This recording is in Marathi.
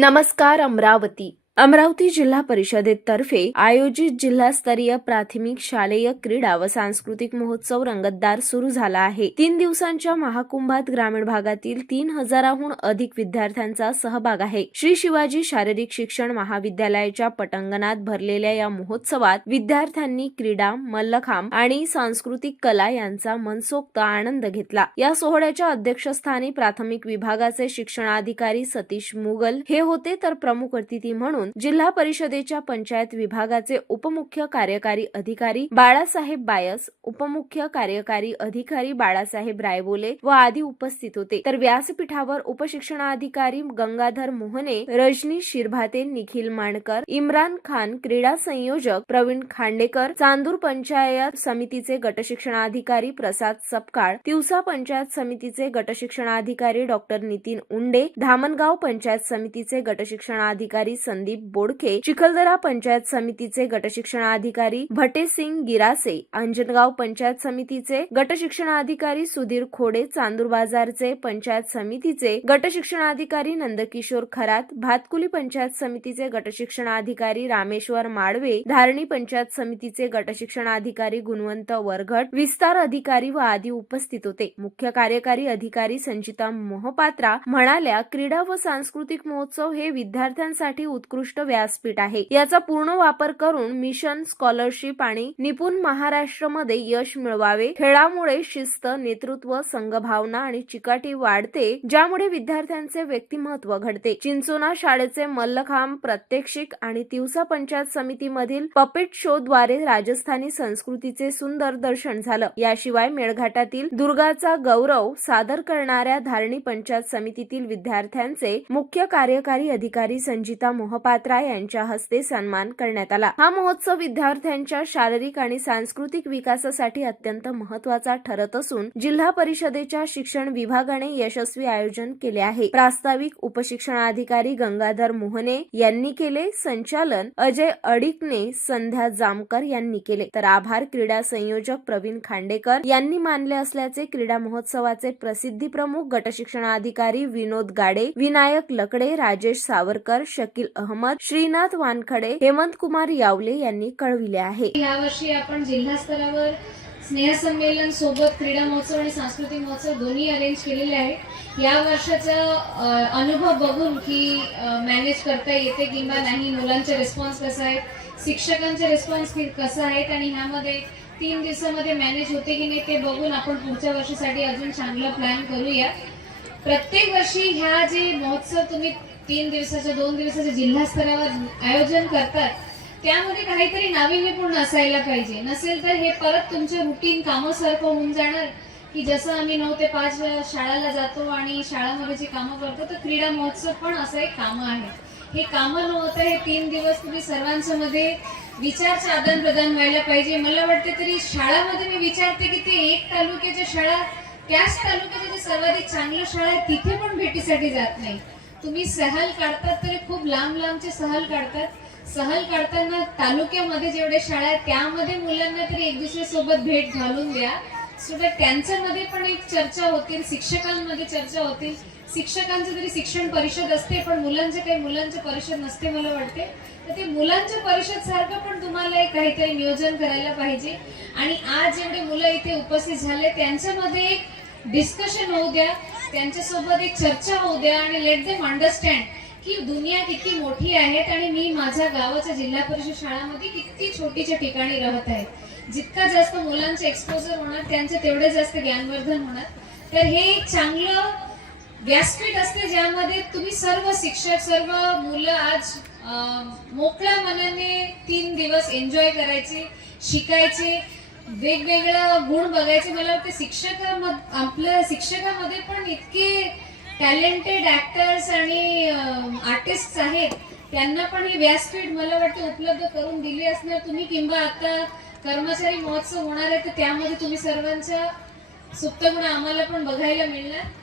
नमस्कार अमरावती जिल्हा परिषदेतर्फे आयोजित जिल्हास्तरीय प्राथमिक शालेय क्रीडा व सांस्कृतिक महोत्सव रंगतदार सुरू झाला आहे। 3 दिवसांच्या महाकुंभात ग्रामीण भागातील 3000हून अधिक विद्यार्थ्यांचा सहभाग आहे। श्री शिवाजी शारीरिक शिक्षण महाविद्यालयाच्या पटांगणात भरलेल्या या महोत्सवात विद्यार्थ्यांनी क्रीडा, मल्लखांब आणि सांस्कृतिक कला यांचा मनसोक्त आनंद घेतला। या सोहळ्याच्या अध्यक्षस्थानी प्राथमिक विभागाचे शिक्षणाधिकारी सतीश मुगल हे होते, तर प्रमुख अतिथी म्हणून जिल्हा परिषदेच्या पंचायत विभागाचे उपमुख्य कार्यकारी अधिकारी बाळासाहेब बायस, उपमुख्य कार्यकारी अधिकारी बाळासाहेब रायबोले व आदी उपस्थित होते। तर व्यासपीठावर उपशिक्षणाधिकारी गंगाधर मोहने, रजनी शिरभाते, निखिल माणकर, इम्रान खान, क्रीडा संयोजक प्रवीण खांडेकर, चांदूर पंचायत समितीचे गटशिक्षणाधिकारी प्रसाद सपकाळ, तिवसा पंचायत समितीचे गटशिक्षणाधिकारी डॉक्टर नितीन उंडे, धामणगाव पंचायत समितीचे गटशिक्षणाधिकारी संदीप बोडके, चिखलदरा पंचायत समितीचे गटशिक्षणाधिकारी भटेसिंग गिरासे, अंजनगाव पंचायत समितीचे गटशिक्षणाधिकारी सुधीर खोडे, चांदूर बाजारचे पंचायत समितीचे गटशिक्षणाधिकारी नंदकिशोर खरात, भातकुली पंचायत समितीचे गटशिक्षणाधिकारी रामेश्वर माडवे, धारणी पंचायत समितीचे गटशिक्षणाधिकारी गुणवंत वरघट, विस्तार अधिकारी व आदी उपस्थित होते। मुख्य कार्यकारी अधिकारी संचिता मोहपात्रा म्हणाल्या, क्रीडा व सांस्कृतिक महोत्सव हे विद्यार्थ्यांसाठी उत्कृष्ट व्यासपीठ आहे। याचा पूर्ण वापर करून मिशन, स्कॉलरशिप आणि निपुण महाराष्ट्रमध्ये यश मिळवावे। खेळामुळे शिस्त, नेतृत्व, संघभावना आणि चिकाटी वाढते, ज्यामुळे विद्यार्थ्यांचे व्यक्तिमत्व घडते। चिंचोना शाळेचे मल्लखांब प्रात्यक्षिक आणि तिवसा पंचायत समितीमधील पपेट शो द्वारे राजस्थानी संस्कृतीचे सुंदर दर्शन झालं। याशिवाय मेळघाटातील दुर्गाचा गौरव सादर करणाऱ्या धारणी पंचायत समितीतील विद्यार्थ्यांचे मुख्य कार्यकारी अधिकारी संचिता मोहपात्रा यांच्या हस्ते सन्मान करण्यात आला। हा महोत्सव विद्यार्थ्यांच्या शारीरिक आणि सांस्कृतिक विकासासाठी अत्यंत महत्त्वाचा ठरत असून जिल्हा परिषदेच्या शिक्षण विभागाने यशस्वी आयोजन केले आहे। प्रास्ताविक उपशिक्षणाधिकारी गंगाधर मोहने यांनी केले, संचालन अजय अडिकने, संध्या जामकर यांनी केले, तर आभार क्रीडा संयोजक प्रवीण खांडेकर यांनी मानले असल्याचे क्रीडा महोत्सवाचे प्रसिद्धी प्रमुख गटशिक्षणाधिकारी विनोद गाडे, विनायक लकडे, राजेश सावरकर, शकील अहमद, श्रीनाथ वानखडे, हेमंत कुमार यावले यांनी कळविले आहे। यावर्षी आपण जिल्हा स्तरावर स्नेहसंमेलन सोबत क्रीडा महोत्सव आणि सांस्कृतिक महोत्सव दोन्ही अरेंज केलेले आहे। या वर्षाचा अनुभव बघून की मॅनेज करता येते किंवा नाही, मुलांचा रिस्पॉन्स कसा आहे, शिक्षकांचा रिस्पॉन्स कसा आहे आणि ह्यामध्ये 3 दिवसामध्ये मॅनेज होते की नाही ते बघून आपण पुढच्या वर्षासाठी अजून चांगला प्लॅन करूया। प्रत्येक वर्षी ह्या जे महोत्सव तुम्ही 3 दिवसाच्या 2 दिवसाच्या जिल्हा स्तरावर आयोजन करतात त्यामध्ये काहीतरी नाविन्यपूर्ण असायला पाहिजे, नसेल तर हे परत तुमच्या रुटीन कामासारखं होऊन जाणार की जसं आम्ही 9 ते 5 शाळेला जातो आणि शाळामध्ये जे कामं करतो, तर क्रीडा महोत्सव पण असं एक काम आहे। हे कामं न होतं हे 3 दिवस तुम्ही सर्वांच्या मध्ये विचारचे आदान प्रदान व्हायला पाहिजे। मला वाटते तरी शाळामध्ये मी विचारते की ते एक तालुक्याच्या शाळा त्याच तालुक्याच्या जे सर्वाधिक चांगल्या शाळा आहेत तिथे पण भेटीसाठी जात नाही। तुम्ही सहल काढतात तरी खूप लांब लांबचे सहल काढतात, सहल काढताना तालुक्यामध्ये जेवढे शाळा आहेत त्यामध्ये मुलांना तरी एक दुसऱ्यासोबत भेट घालून द्या, सो दॅट त्यांच्यामध्ये पण एक चर्चा होतील, शिक्षकांमध्ये चर्चा होतील। शिक्षकांचं तरी शिक्षण परिषद असते पण मुलांचे काही मुलांची परिषद नसते मला वाटते, तर ते मुलांच्या परिषद सारखं पण तुम्हाला एक काहीतरी नियोजन करायला पाहिजे। आणि आज जेवढे मुलं इथे उपस्थित झाले त्यांच्यामध्ये एक डिस्कशन होऊ द्या, त्यांच्यासोबत एक चर्चा होऊ द्या आणि लेट देम अंडरस्टँड की दुनिया किती मोठी आहे आणि मी माझ्या गावाच्या जिल्हा परिषद शाळामध्ये किती छोटीच्या ठिकाणी राहत आहे। जितका जास्त मुलांचे एक्सपोजर होणार त्यांचे तेवढे जास्त ज्ञानवर्धन होणार। तर हे एक चांगलं व्यासपीठ असते ज्यामध्ये तुम्ही सर्व शिक्षक, सर्व मुलं आज मोकळ्या मनाने 3 दिवस एन्जॉय करायचे, शिकायचे, वेगवेगळे गुण बघायचे। मला वाटतं आपल्या शिक्षकामध्ये पण इतके टॅलेंटेड ऍक्टर्स आणि आर्टिस्ट आहेत, त्यांना पण हे व्यासपीठ मला वाटतं उपलब्ध करून दिली असणार तुम्ही, किंवा आता कर्मचारी महोत्सव होणार आहे तर त्यामध्ये तुम्ही सर्वांच्या सुप्त गुण आम्हाला पण बघायला मिळणार।